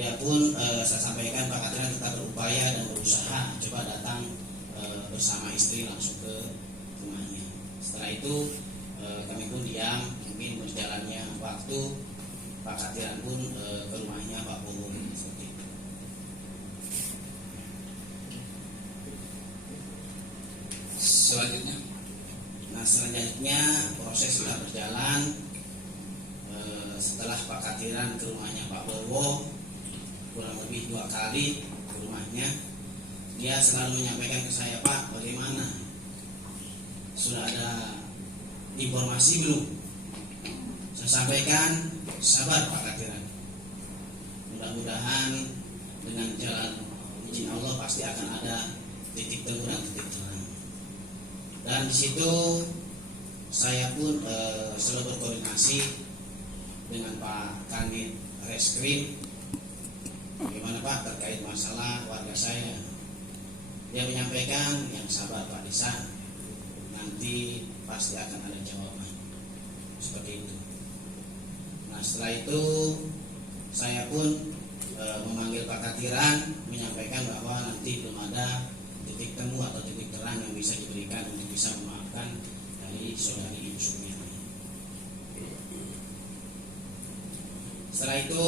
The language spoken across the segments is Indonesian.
Dia pun saya sampaikan Pak Katiran tetap berupaya dan berusaha coba datang bersama istri langsung ke rumahnya. Setelah itu kami pun diam, mungkin berjalannya waktu Pak Katiran pun ke rumahnya Pak Bowo seperti itu. Selanjutnya, Nah selanjutnya proses sudah berjalan. Setelah Pak Katiran ke rumahnya Pak Bowo kurang lebih 2 kali ke rumahnya, dia selalu menyampaikan ke saya, Pak, bagaimana? Sudah ada informasi belum? Saya sampaikan, sabar Pak Katiran. Mudah-mudahan dengan jalan izin Allah pasti akan ada titik temu dan titik terang. Dan di situ saya pun selalu berkoordinasi dengan Pak Kanit Reskrim. Bagaimana Pak terkait masalah warga saya? Dia menyampaikan, yang sabar Pak Desa, nanti pasti akan ada jawaban. Seperti itu. Nah setelah itu saya pun memanggil Pak Katiran, menyampaikan bahwa nanti belum ada titik temu atau titik terang yang bisa diberikan untuk bisa memaafkan dari saudari Ibu Sumiati. Setelah itu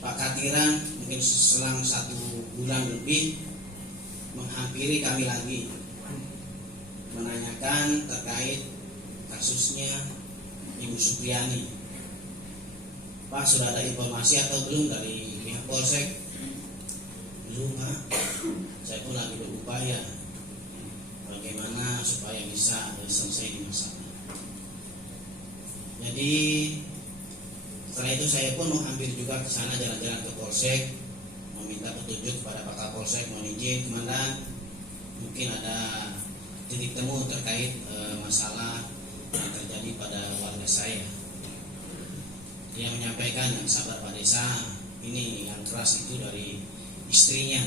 Pak Katiran mungkin selang 1 bulan lebih menghampiri kami lagi, menanyakan terkait kasusnya Ibu Supriyani. Pak, sudah ada informasi atau belum dari pihak Polsek? Belum Pak, saya pun lagi berupaya bagaimana supaya bisa selesai di masalah. Jadi setelah itu saya pun menghampiri juga ke sana, jalan-jalan ke Polsek, meminta petunjuk kepada Pak Kapolsek, mohon izin Komandan, mungkin ada titik temu terkait masalah yang terjadi pada warga saya. Dia menyampaikan, yang sabar Pak Desa, ini yang keras itu dari istrinya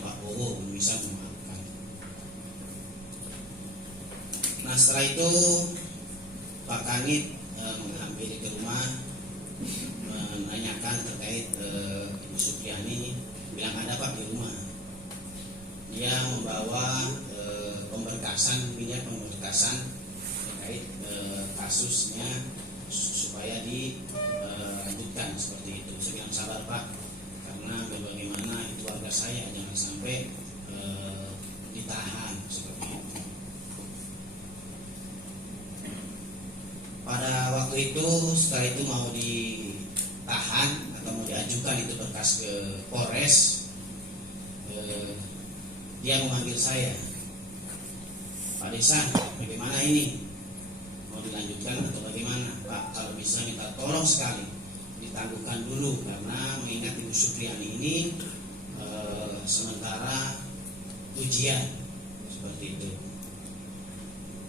Pak Bowo belum bisa memaafkan. Nah setelah itu Pak Kanit menghampiri ke rumah, menanyakan terkait Ibu Supriyani, bilang ada Pak di rumah. Dia membawa pemberkasan terkait kasusnya supaya dilanjutkan seperti itu. Saya bilang sabar Pak, karena bagaimana itu warga saya, jangan sampai ditahan seperti itu. Pada waktu itu, setelah itu mau ditahan atau mau diajukan itu berkas ke Polres, dia memanggil saya, Pak Desa, bagaimana ini? Mau dilanjutkan atau bagaimana? Pak, kalau bisa minta tolong sekali ditangguhkan dulu, karena mengingat Ibu Supriyani ini sementara ujian seperti itu.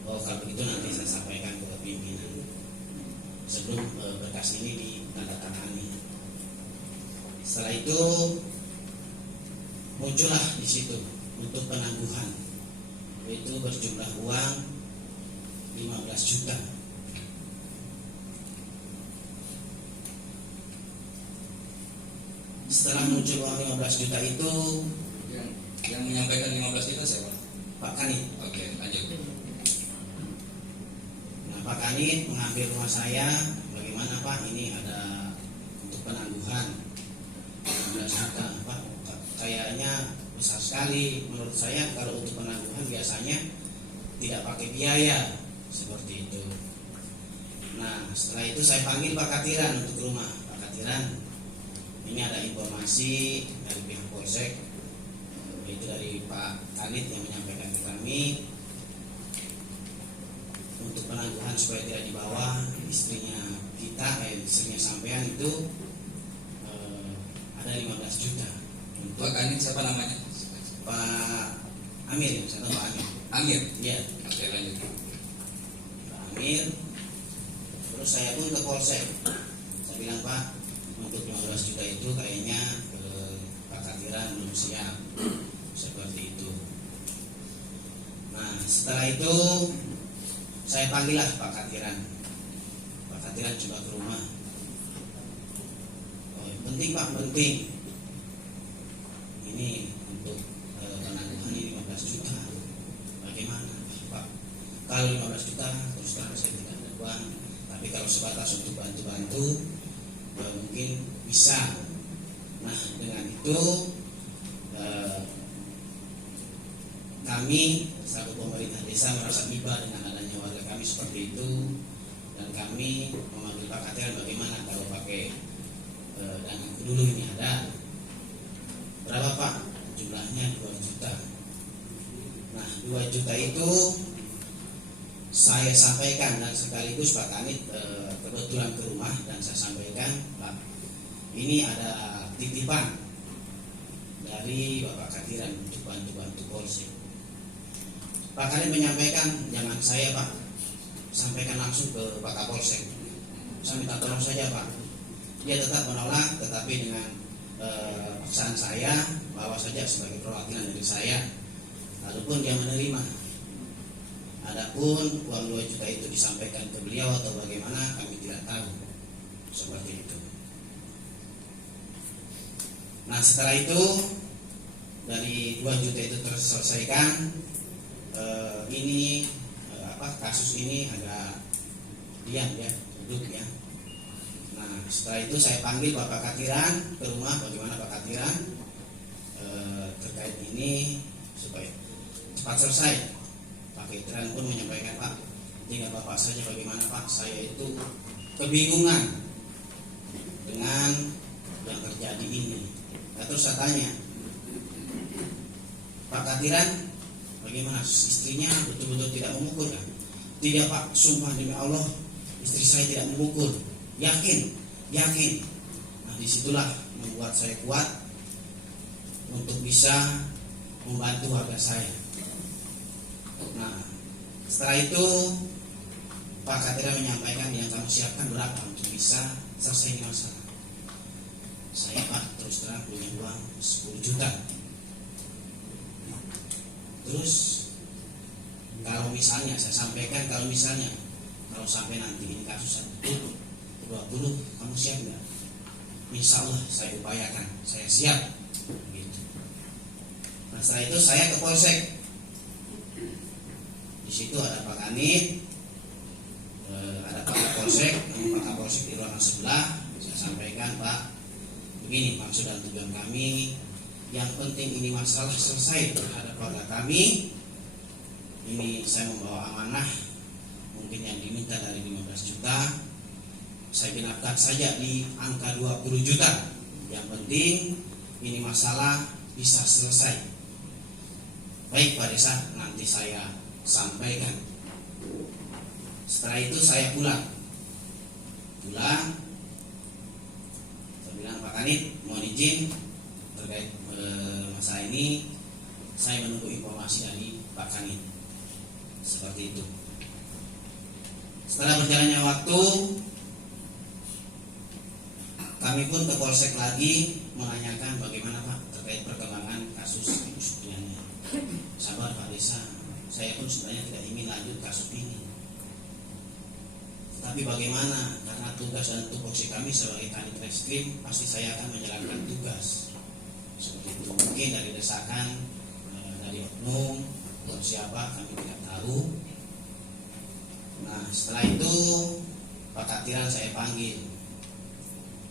Oh kalau begitu nanti saya sampaikan ke pimpinan sebelum berkas ini ditandatangani. Setelah itu muncullah di situ untuk penangguhan, yaitu berjumlah uang 15 juta. Setelah muncul uang 15 juta itu, yang menyampaikan 15 juta siapa? Pak Kanit. Oke, lanjut. Nah, Pak Kanit mengambil rumah saya, bagaimana Pak, ini ada untuk penangguhan 15 juta. Pak, kayaknya besar sekali. Menurut saya kalau untuk penangguhan biasanya tidak pakai biaya seperti itu. Nah, setelah itu saya panggil Pak Katiran untuk rumah. Pak Katiran, ini ada informasi dari pihak Polsek, yaitu dari Pak Kanit yang menyampaikan ke kami untuk penangguhan supaya tidak dibawa istrinya kita, istrinya sampean itu ada 15 juta. Pak Kanit siapa namanya? Pak Amir, saya tahu Pak Amir. Amir. Iya. Oke, lanjut. Pak Amir. Terus saya pun ke Polsek. Saya bilang Pak, untuk 15 juta itu kayaknya Pak Katiran belum siap, seperti itu. Nah setelah itu saya panggillah Pak Katiran. Pak Katiran coba ke rumah. penting Pak, penting. Ini untuk penangguhan ini 15 juta. Bagaimana Pak? Kalau 15 juta terus terang saya tidak ada uang. Tapi kalau sebatas untuk bantu-bantu, mungkin bisa. Nah, dengan itu kami selaku pemerintah desa merasa iba dengan adanya warga kami seperti itu, dan kami memanggil Pak Katiran bagaimana kalau pakai dana dulu ini ada berapa Pak? Jumlahnya 2 juta. Nah, 2 juta itu saya sampaikan dan sekaligus Pak Kanit kebetulan ke rumah dan saya sampaikan, Pak, ini ada titipan dari Bapak Katiran untuk bantu-bantu polsek. Pak Kanit menyampaikan, jangan saya Pak, sampaikan langsung ke Pak Kapolsek. Saya minta tolong saja Pak. Dia tetap menolak, tetapi dengan paksaan saya, bawa saja sebagai perwakilan dari saya. Lalu pun dia menerima. Adapun uang 2 juta itu disampaikan ke beliau atau bagaimana kami tidak tahu. Seperti itu. Nah, setelah itu dari 2 juta itu terselesaikan, kasus ini agak diam ya, duduk ya. Nah, setelah itu saya panggil Bapak Katiran ke rumah. Bagaimana Pak Katiran terkait ini supaya cepat selesai. Pak Katiran pun menyampaikan, Pak, tinggal Bapak saja bagaimana Pak, saya itu kebingungan dengan yang terjadi ini. Nah, terus saya tanya, Pak Katiran, bagaimana istrinya betul-betul tidak memukul kan? Tidak Pak, sumpah demi Allah, istri saya tidak memukul. Yakin. Nah, disitulah membuat saya kuat untuk bisa membantu warga saya. Nah, setelah itu Pak Katiran menyampaikan yang kamu siapkan berapa untuk bisa selesai ini masalah. Saya Pak terus terang punya uang 10 juta. Terus kalau misalnya saya sampaikan, kalau sampai nanti ini kasus 20, kamu siap nggak? Insya Allah saya upayakan, saya siap. Gitu. Nah, setelah itu saya ke polsek. Di situ ada Pak Kanit, ada Pak Kapolsek, Pak Kapolsek di ruangan sebelah. Saya sampaikan, Pak, begini maksud dan tujuan kami. Yang penting ini masalah selesai terhadap warga kami. Ini saya membawa amanah, mungkin yang diminta dari 15 juta, saya genapkan saja di angka 20 juta. Yang penting ini masalah bisa selesai. Baik Pak Desa, nanti saya sampaikan. Setelah itu saya pulang. Saya bilang, Pak Kanit, mohon izin terkait masalah ini, saya menunggu informasi dari Pak Kanit. Seperti itu. Setelah berjalannya waktu, kami pun ke polsek lagi menanyakan bagaimana Pak terkait perkembangan kasus Ibu Supriani. Sabar Pak Desa, saya pun sebenarnya tidak ingin lanjut kasus ini. Tapi bagaimana? Karena tugas dan tupoksi kami sebagai Kanit Reskrim, pasti saya akan menjalankan tugas. Seperti itu. Mungkin dari desakan dari oknum atau siapa kami tidak tahu. Nah, setelah itu Pak Katiran saya panggil.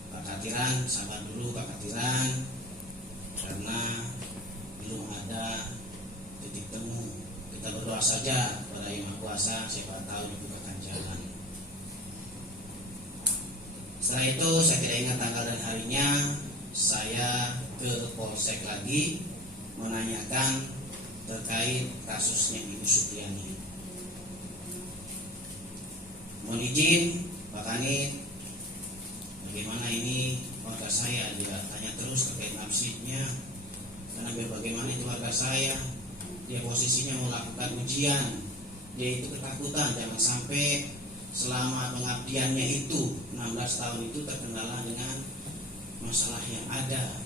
Pak Katiran, sabar dulu Pak Katiran, karena belum ada titik temu. Kita berdoa saja kepada Yang Maha Kuasa, siapa tahu dibukakan jalan. Setelah itu saya tidak ingat tanggal dan harinya, saya ke polsek lagi menanyakan terkait kasusnya Ibu Supriani. Mohon izin Pak Kanit, bagaimana ini warga saya, dia tanya terus terkait nafsitnya. Karena biar bagaimana itu warga saya, dia posisinya melakukan ujian, dia itu ketakutan jangan sampai selama pengabdiannya itu 16 tahun itu terkendala dengan masalah yang ada.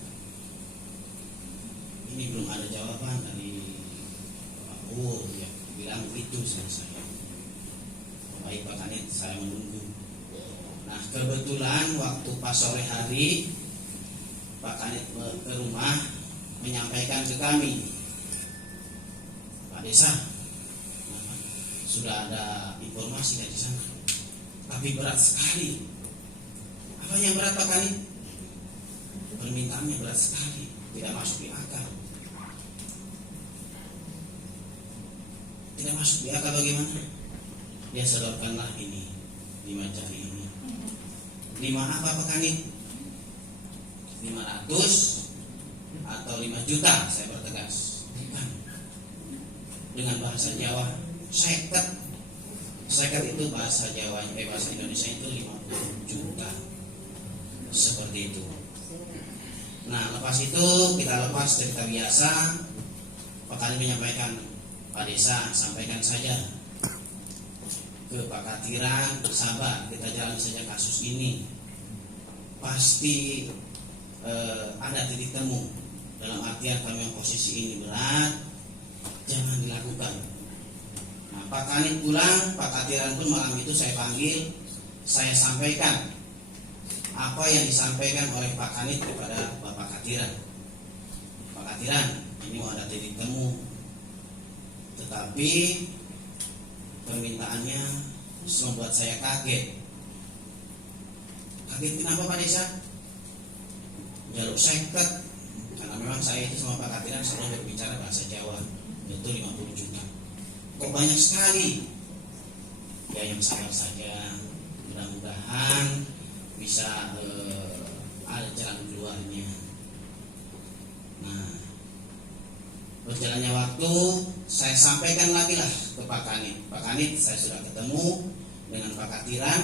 Ini belum ada jawaban dari Pak Uwur yang bilang itu sama saya. Baik Pak Kanit, saya menunggu. Nah, kebetulan waktu pas sore hari Pak Kanit ke rumah menyampaikan ke kami, Pak Desa, sudah ada informasi dari sana, tapi berat sekali. Apa yang berat Pak Kanit? Permintaannya berat sekali, tidak masuk di akal. Tidak masuk di akal bagaimana? Dia sodorkanlah ini 5 jari ini. 5 apa Pak Kanit? 500 atau 5 juta, saya pertegas. Bukan. Dengan bahasa Jawa, seket. Seket itu bahasa Jawa, bahasa Indonesia itu 50 juta. Seperti itu. Nah, lepas itu kita lepas cerita biasa. Pak Kanit menyampaikan, Pak Desa, sampaikan saja ke Pak Katiran, sabar, kita jalan saja kasus ini. Pasti ada titik temu. Dalam artian kalau yang posisi ini berat, jangan dilakukan. Nah, Pak Kanit pulang, Pak Katiran pun malam itu saya panggil, saya sampaikan apa yang disampaikan oleh Pak Kanit kepada Bapak Katiran. Pak Katiran, ini mau ada titik temu, tetapi permintaannya membuat saya kaget. Kaget kenapa Pak Desa? Jaluk seket. Karena memang saya itu sama Pak Katiran selalu berbicara bahasa Jawa, yaitu 50 juta. Kok banyak sekali? Ya yang sabar saja. Mudah-mudahan bisa ada jalan keluarnya. Nah, berjalannya waktu, saya sampaikan lagi lah ke Pak Kanit. Pak Kanit, saya sudah ketemu dengan Pak Katiran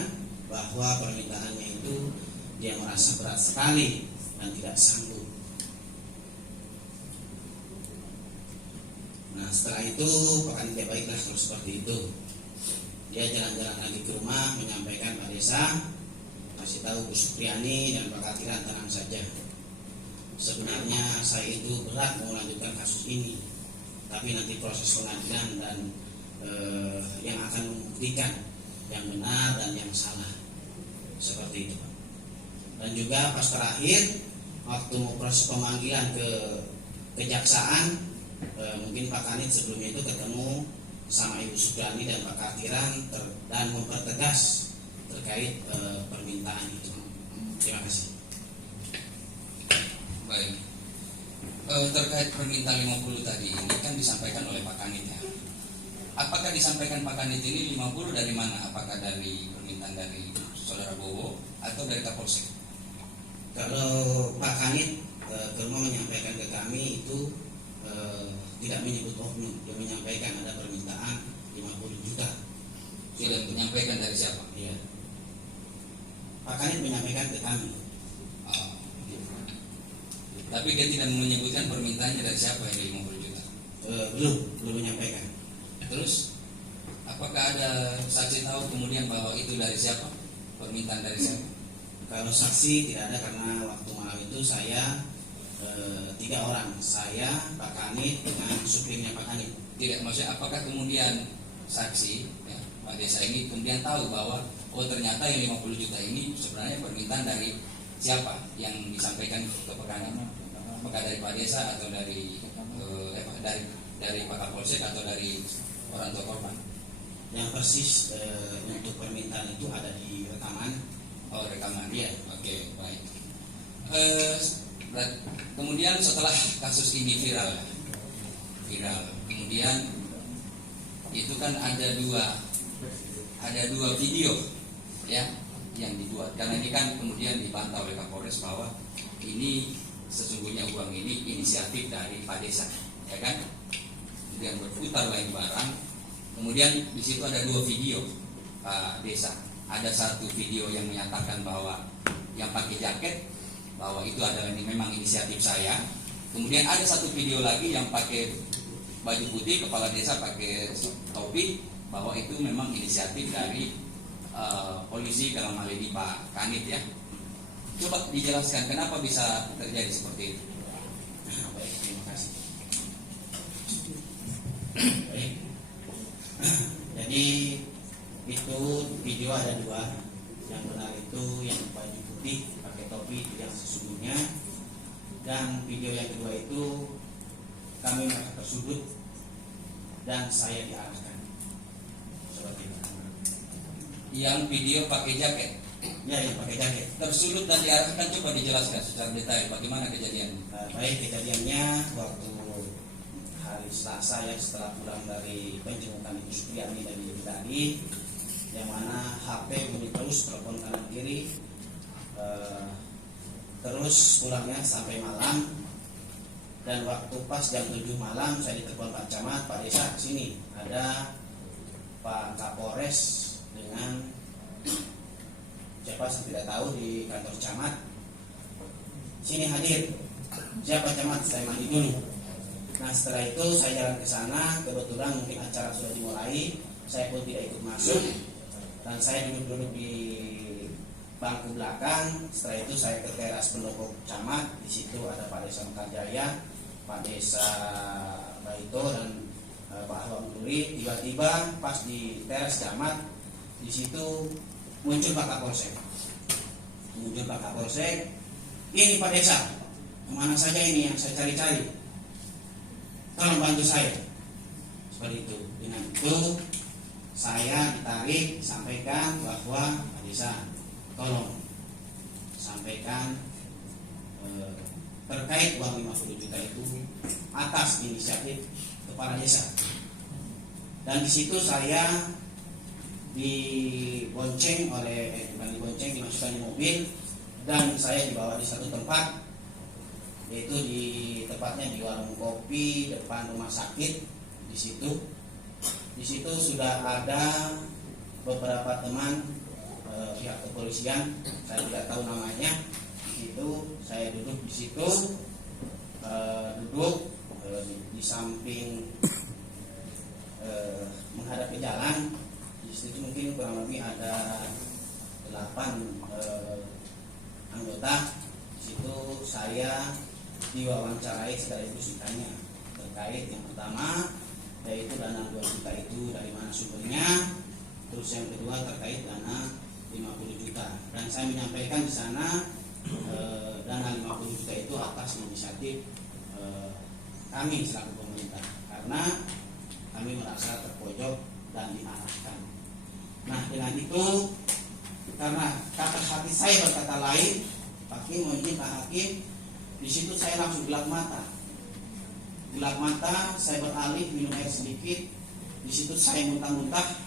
bahwa permintaannya itu dia merasa berat sekali dan tidak sanggup. Nah, setelah itu Pak Kanit, ya baiklah kalau seperti itu. Dia jalan-jalan lagi ke rumah menyampaikan, Pak Desa, kasih tahu Bu Supriyani dan Pak Katiran tenang saja. Sebenarnya saya itu berat mau melanjutkan kasus ini, tapi nanti proses pengadilan dan yang akan membuktikan yang benar dan yang salah. Seperti itu Pak. Dan juga pas terakhir waktu mau proses pemanggilan ke kejaksaan, mungkin Pak Kanit sebelumnya itu ketemu sama Ibu Supriyani dan Pak Katiran dan mempertegas terkait permintaan itu. Terima kasih. Baik. Terkait permintaan 50 tadi ini kan disampaikan oleh Pak Kanit ya. Apakah disampaikan Pak Kanit ini 50 dari mana? Apakah dari permintaan dari Saudara Bowo atau dari Kapolsek? Kalau Pak Kanit ke rumah menyampaikan ke kami itu tidak menyebut oknum, dia menyampaikan ada permintaan 50 juta. Tidak menyampaikan dari siapa? Iya. Pak Kanit menyampaikan ke kami. Tapi dia tidak menyebutkan permintaannya dari siapa yang 50 juta. Belum menyampaikan. Terus apakah ada saksi tahu kemudian bahwa itu dari siapa? Permintaan dari siapa? Kalau saksi tidak ada karena waktu malam itu saya 3 orang, saya, Pak Kanit dengan supirnya Pak Kanit. Tidak, maksudnya apakah kemudian saksi ya, Pak Desa ini kemudian tahu bahwa ternyata yang 50 juta ini sebenarnya permintaan dari siapa yang disampaikan ke Pak Kanit? Apakah dari Pak Desa atau dari Pak Kapolsek atau dari orang tua korban? Yang persis untuk permintaan itu ada di rekaman. Oh, rekaman. Iya. Oke, baik. Kemudian setelah kasus ini viral, kemudian itu kan ada dua video ya yang dibuat, karena ini kan kemudian dibantah oleh Kapolres bahwa ini sesungguhnya uang ini inisiatif dari Pak Desa, ya kan? Kemudian berputar lain barang. Kemudian di situ ada 2 video Pak Desa. Ada satu video yang menyatakan bahwa yang pakai jaket bahwa itu adalah memang inisiatif saya. Kemudian ada satu video lagi yang pakai baju putih, kepala desa pakai topi, bahwa itu memang inisiatif dari polisi, dalam hal ini Pak Kanit ya. Coba dijelaskan kenapa bisa terjadi seperti itu. Baik, terima kasih. Baik. Jadi itu video ada 2. Yang benar itu yang baju putih pakai topi itu yang sesungguhnya. Dan video yang kedua itu kami merasa tersudut dan saya diarahkan seperti itu. Yang video pakai jaket, Ya, yang pakai jaket. tersudut dan diarahkan, coba dijelaskan secara detail bagaimana kejadiannya. Baik, kejadiannya waktu hari Selasa ya, setelah pulang dari penjemputan istri Ani dari tadi, yang mana HP bunyi terus, telepon kanan kiri, terus pulangnya sampai malam. Dan waktu pas jam 7 malam saya ditelepon Pak Camat, Pak Desa sini ada Pak Kapolres dengan siapa saya tidak tahu di kantor camat, sini hadir. Siapa camat? Saya mandi dulu. Nah, setelah itu saya jalan ke sana, kebetulan mungkin acara sudah dimulai, saya pun tidak ikut masuk dan saya duduk-duduk di bangku belakang. Setelah itu saya ke teras pendopo camat. Di situ ada Pak Desa Mekarjaya, Pak Desa Baito dan Pak Ahwam Nuri. Tiba-tiba pas di teras camat, di situ muncul Pak Kapolsek. Ini Pak Desa, kemana saja ini yang saya cari-cari? Tolong bantu saya. Seperti itu. Dengan itu saya ditarik, sampaikan bahwa Pak Desa, tolong sampaikan terkait uang 50 juta itu atas inisiatif kepala desa. Dan di situ saya dibonceng dimasukkan di mobil dan saya dibawa di satu tempat, yaitu di tepatnya di warung kopi depan rumah sakit. Di situ sudah ada beberapa teman pihak kepolisian, saya tidak tahu namanya. Di situ saya duduk di situ, di samping menghadap ke jalan. Di situ mungkin kurang lebih ada 8 anggota. Di situ saya diwawancarai sekaligus ditanya terkait yang pertama, yaitu dana 2 juta itu dari mana sumbernya. Terus yang kedua terkait dana 50 juta. Dan saya menyampaikan di sana dana 50 juta itu atas inisiatif kami selaku pemerintah, karena kami merasa terpojok dan diarahkan. Nah, dengan itu, karena kata hati saya berkata lain, Pak Hakim, mohon izin Pak Hakim, di situ saya langsung gelap mata, saya beralih minum air sedikit. Di situ saya muntah-muntah.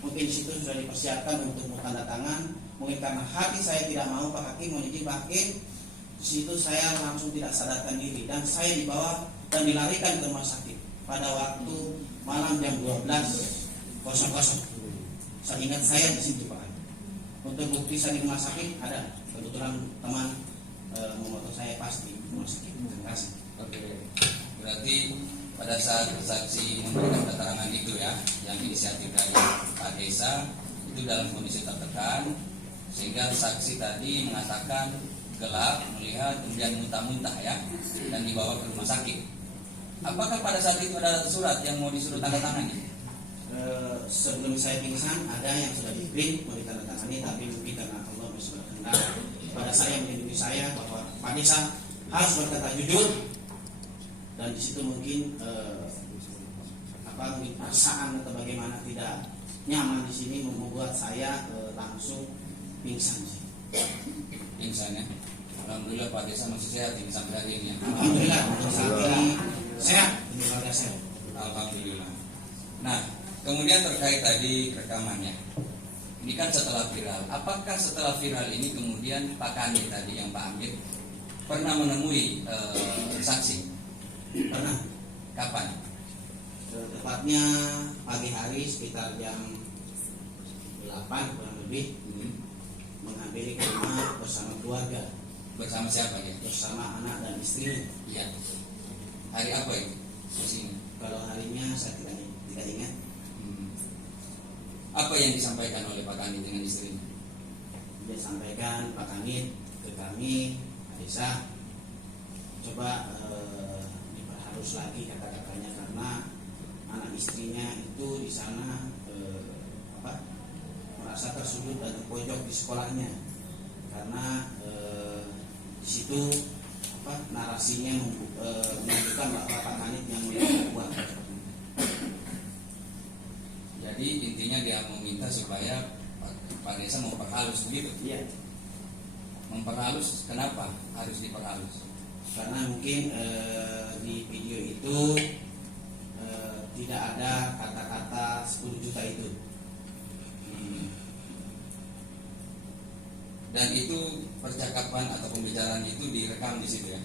Mungkin di situ sudah dipersiapkan untuk mau tanda tangan. Mungkin karena hati saya tidak mau, Pak Hakim, mohon izin Pak Hakim. Di situ saya langsung tidak sadarkan diri dan saya dibawa dan dilarikan ke rumah sakit pada waktu malam jam 12.00. Saya ingat saya di situ Pak. Untuk bukti saya di rumah sakit ada, kebetulan teman memoto saya pas di rumah sakit. Terima kasih. Oke, berarti pada saat saksi memberikan keterangan itu ya, yang inisiatif dari Pak Desa itu dalam kondisi tertekan, sehingga saksi tadi mengatakan gelap, melihat, kemudian muntah-muntah ya, dan dibawa ke rumah sakit. Apakah pada saat itu ada surat yang mau disuruh tanda tangani? Sebelum saya pingsan ada yang sudah di-print mau ditandatangani, tapi mungkin karena Allah masih berkehendak pada saya melindungi saya bahwa Pak Desa harus berkata jujur. Dan di situ mungkin mungkin perasaan atau bagaimana tidak nyaman di sini membuat saya langsung pingsan sih. Pingsan ya. Alhamdulillah Pak Desa masih sehat ini sampai hari ini ya. Alhamdulillah untuk saat ini sehat, keluarga sehat. Alhamdulillah. Nah, kemudian terkait tadi rekamannya, ini kan setelah viral. Apakah setelah viral ini kemudian Pak Kandi tadi yang Pak Amir pernah menemui saksi? Pernah. Kapan? Tepatnya pagi hari sekitar jam 8 kurang lebih, menghampiri ke rumah bersama keluarga. Bersama siapa ya? Bersama anak dan istrinya. Iya. Hari apa itu? Di sini. Kalau harinya saya tidak ingat. Apa yang disampaikan oleh Pak Kandi dengan istrinya? Dia sampaikan Pak Kanit ke kami, Pak Desa, coba diperhalus lagi kata-katanya karena anak istrinya itu di sana merasa tersudut dan terpojok di sekolahnya karena di situ narasinya menunjukkan bahwa Pak Kanit yang mulai buat. Jadi intinya dia meminta supaya Pak Desa memperhalus begitu. Iya. Memperhalus, kenapa harus diperhalus? Karena mungkin di video itu tidak ada kata-kata 10 juta itu. Dan itu percakapan atau pembicaraan itu direkam di situ ya?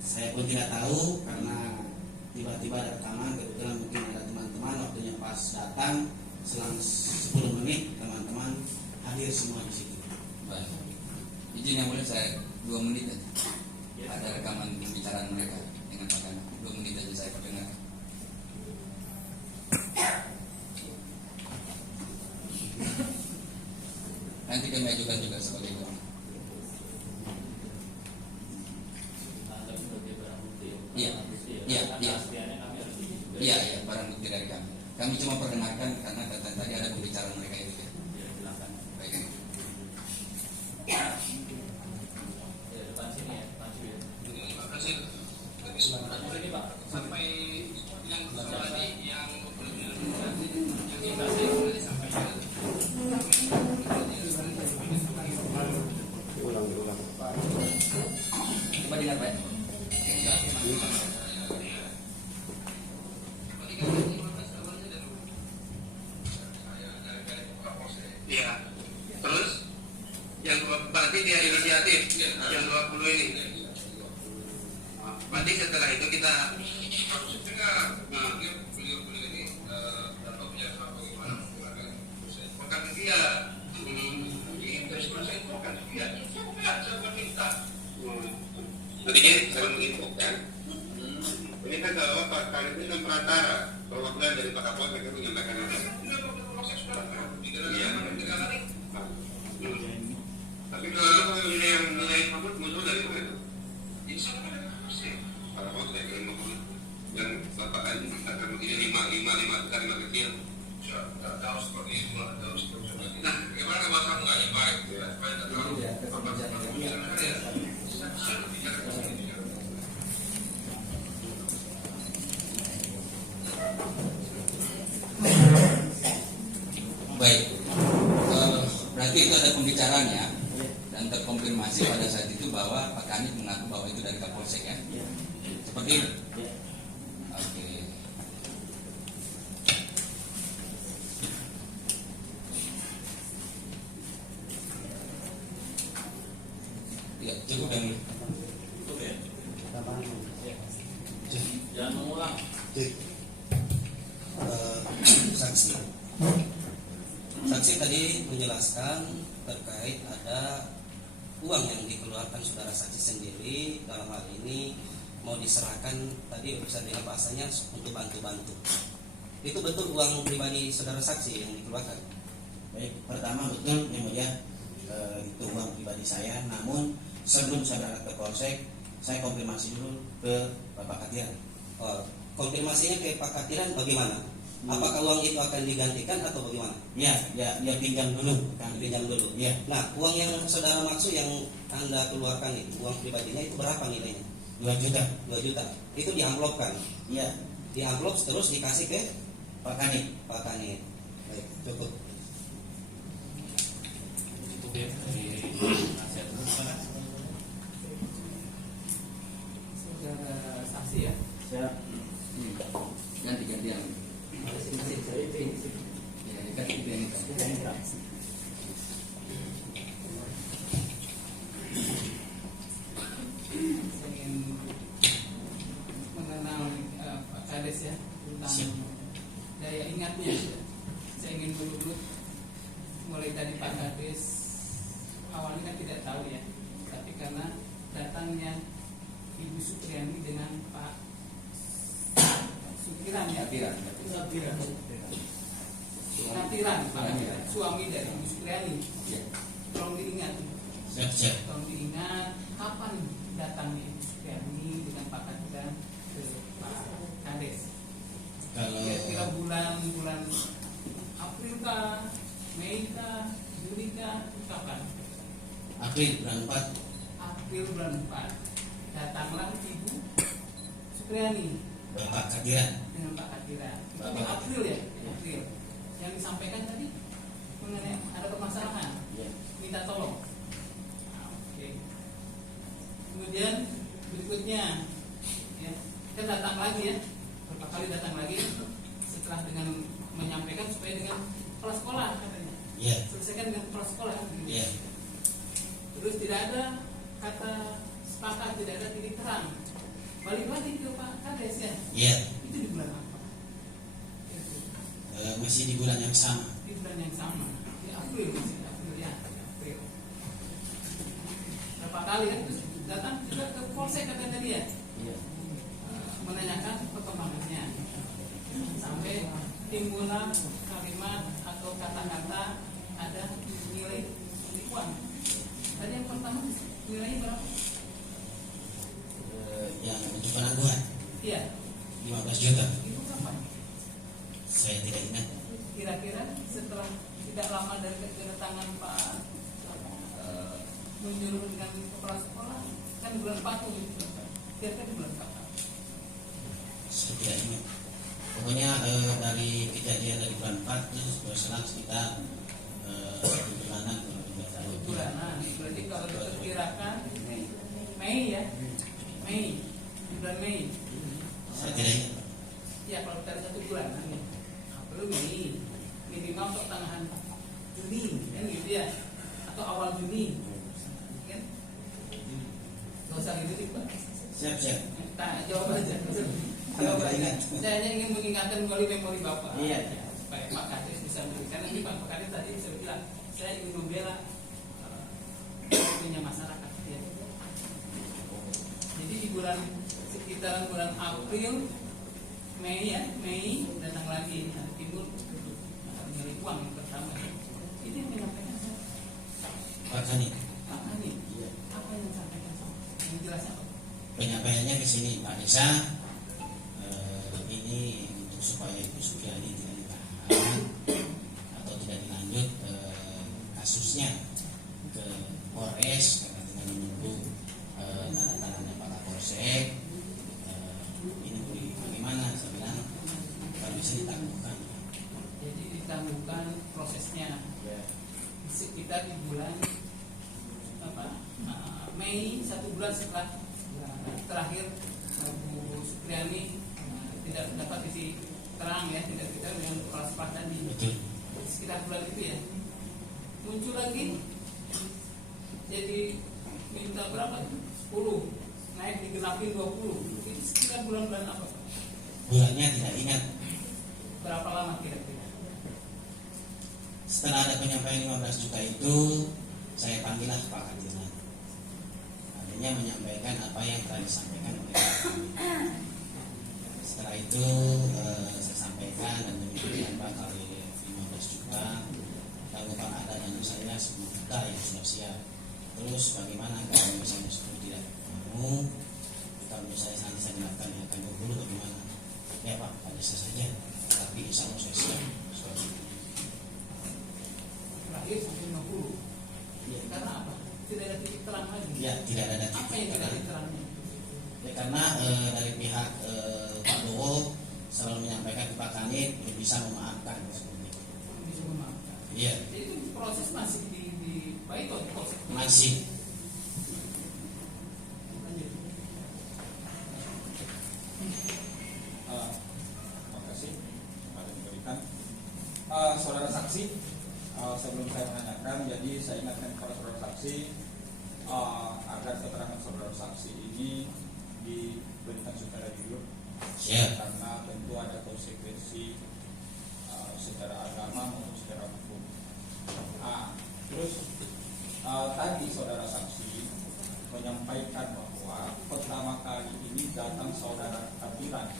Saya pun tidak tahu karena tiba-tiba ada rekaman, kebetulan mungkin ada teman-teman waktunya pas datang selang 10 menit teman-teman hadir semua di situ. Baik. Izin yang mulia saya 2 menit aja. Ada rekaman pembicaraan mereka dengan Pak Kanit. 2 menit aja saya perdengarkan. Nanti kami ajukan juga sebagai bukti. Iya, iya, iya. Iya, iya, barang bukti dari kami. Kami cuma perdengarkan karena tadi ada pembicaraan mereka itu ya. Baik. Sampai yang tadi yang Coba dengar Pak. Iya. Terus yang berarti dia inisiatif yang 20 ini. Berarti setelah itu kita beliau ini atau biasa bagaimana bukan dia bukan dia saya minta. Jadi saya menginfokan. Ini kan kalau Pak Kanit ini kan perantara perwakilan dari Pak Kapolres yang menyampaikan itu. Iya. Tapi kalau nilai Mahmud muncul dari mana? Insya Allah pasti. Pak Kapolres yang Bapak akan begini 5 kecil. Tahu seperti itu lah. Nah, bagaimana kalau kamu nggak baik? Supaya tidak terlalu Baik. Berarti itu ada pembicaraannya dan terkonfirmasi pada saat itu bahwa Pak Kanit mengaku bahwa itu dari Kapolsek ya. Seperti itu. Oke. Ya, cukup yang ini. Cukup ya? Jangan mengulang. Saksi tadi menjelaskan terkait ada uang yang dikeluarkan saudara saksi sendiri, dalam hal ini mau diserahkan tadi bisa dengan bahasanya untuk bantu-bantu. Itu betul uang pribadi saudara saksi yang dikeluarkan? Baik, pertama betul yang mulia itu uang pribadi saya. Namun sebelum saya berangkat ke Polsek, saya konfirmasi dulu ke Bapak Katiran. Konfirmasinya ke Pak Katiran bagaimana? Apakah uang itu akan digantikan atau bagaimana? Ya, dia pinjam dulu, kan Pinjam dulu. Ya, Nah, uang yang saudara maksud yang Anda keluarkan itu, uang pribadinya itu berapa nilainya? 2 juta. 2 juta. Itu diamplopkan. Ya, Diamplop terus dikasih ke Pak Kanit. Pak Kanit. Baik, cukup. Cukup ya dari nasihat dulu mana? Saudara saksi ya. Ganti-gantian. Ya, ganti-gantian. Saya ingin mengenal Pak Kades ya tentang daya ingatnya. Saya ingin dulu mulai tadi Pak Kades awalnya kan tidak tahu ya, tapi karena datangnya Ibu Supriani dengan Pak Sukiran ya. Katiran, suami dari Ibu Supriani. Tolong diingat. Siap. Tolong diingat kapan datangnya Ibu Supriani dengan Pak Katiran ke Pak Kades. Kalau Kira-kira bulan April kah, Mei kah, Juli kah, kapan? April bulan 4. April bulan 4. datanglah Ibu Supriani Bapak Kadiran. dengan Pak Kadiran. Itu di Bapak. April ya, di April. Yang disampaikan tadi mengenai ada permasalahan, Ya. minta tolong. Nah, oke. Kemudian berikutnya, ya, kita datang lagi ya, beberapa kali datang lagi setelah dengan menyampaikan supaya dengan kepala sekolah katanya. Ya. Selesaikan dengan kepala sekolah. Gitu. Ya. Terus tidak ada kata sepakat, tidak ada titik terang. Balik lagi ke Pak Kades ya. Ya. Itu di bulan apa? Itu. Masih di bulan yang sama. Di bulan yang sama. Di April masih di April ya. Di April. Berapa kali ya? Terus datang juga ke Polsek katanya tadi ya. Iya. Menanyakan perkembangannya. Sampai timbulah kalimat atau kata-kata ada nilai penipuan. Tadi yang pertama nilainya berapa? Yang untuk penangguhan Iya. 15 juta. Itu kapan? Saya tidak ingat. Kira-kira setelah tidak lama dari kedatangan Pak menjurus dengan kepala sekolah kan bulan 4 itu. Kira-kira di bulan kapan? Saya tidak ingat. Pokoknya dari kejadian dari bulan 4 itu berselang sekitar 1 bulanan kalau tidak salah. Bulanan. Berarti kalau diperkirakan Mei ya, Mei, di bulan Mei. Saya tidak ingat. Ya kalau kita ada 1 bulan nih, April Mei, minimal pertengahan Juni, kan gitu ya, atau awal Juni, kan? Gak usah gitu Pak. Siap. Tanya jawab aja. Jawab aja. Saya hanya ingin mengingatkan kembali memori Bapak. Iya. Supaya Pak Kades bisa memberikan. Nanti Pak Kades tadi saya bilang, saya ingin membela punya masyarakat. Ya. Jadi di bulan sekitar bulan April, Mei ya, Mei datang lagi Timur nyari uang yang pertama. Ini yang menyampaikan saya. Pak Kani. Pak Ani, Iya. apa yang disampaikan saya? Yang jelasnya apa? Penyampaiannya ke sini Pak Desa. Ini untuk supaya Ibu Supriani tidak ditahan atau tidak dilanjut kasusnya ke Polres karena tinggal menunggu tanda tangannya Pak Kapolsek. Ini bagaimana? Saya bilang kalau bisa ditangguhkan. Jadi ditangguhkan prosesnya sekitar di bulan Mei, 1 bulan setelah terakhir Bu Supriani tidak dapat isi terang ya, tidak dengan kepala sekolah tadi. Betul. Sekitar bulan itu ya muncul lagi jadi minta berapa? 10 naik digenapin 20. Itu sekitar bulan-bulan apa Pak? Bulannya tidak ingat. Berapa lama kira-kira? Setelah ada penyampaian 15 juta itu, saya panggillah Pak Kadiran. Artinya menyampaikan apa yang telah disampaikan oleh Pak Kadiran. Setelah itu saya sampaikan dan demikian Pak kali 15 juta tanggungan ada dan saya 10 juta yang sudah siap. Terus bagaimana kalau misalnya sudah tidak mau, kalau misalnya nanti saya daftar yang akan dulu bagaimana? Ya Pak, ada saja. Tapi insya Allah saya siap. Terakhir sampai 50. Ya. Karena apa? Tidak ada titik terang lagi. Ya, tidak ada titik Apa yang tidak terang. diterangnya? Ya, karena dari pihak Pak Bowo selalu menyampaikan ke Pak Kanit bisa memaafkan seperti itu. Bisa memaafkan. Iya, Jadi itu proses masih di baik atau proses masih. lanjut. Terima kasih yang diberikan. Saudara saksi, sebelum saya menanyakan, jadi saya ingatkan kepada saudara saksi agar keterangan saudara saksi ini diberikan secara jujur, Siap. karena tentu ada konsekuensi secara agama maupun secara hukum. Terus tadi saudara saksi menyampaikan bahwa pertama kali ini datang saudara Kadiran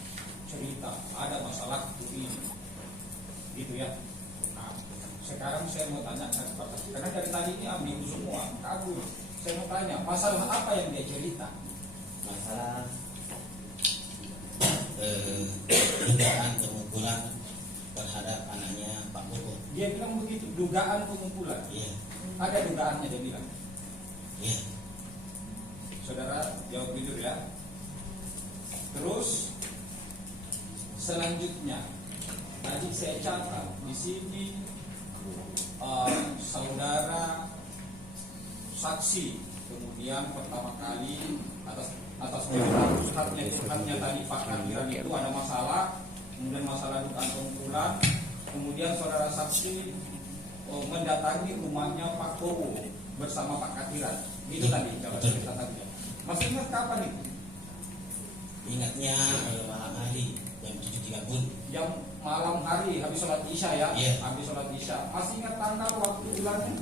cerita ada masalah ini, gitu ya. Nah, sekarang saya mau tanyakan kepada, karena dari tadi ini ambigu semua, kabur. Saya mau tanya, masalah apa yang dia cerita? Masalah dugaan pengumpulan terhadap anaknya Pak Bowo. Dia bilang begitu, dugaan pengumpulan. Iya, Ada dugaannya dia bilang. iya. Saudara jawab jujur ya. Terus selanjutnya tadi saya catat di sini saudara saksi kemudian pertama kali atas curhatnya tadi Pak Kadiran itu ada masalah, kemudian masalah di kantong tulang, kemudian saudara saksi mendatangi rumahnya Pak Kowo bersama Pak Kadiran. Itu tadi jawab cerita tadi. Masih ingat kapan itu? Ingatnya malam hari jam 7.30. Jam malam hari habis sholat isya ya? Iya. Habis sholat isya. Masih ingat tanggal waktu bulannya?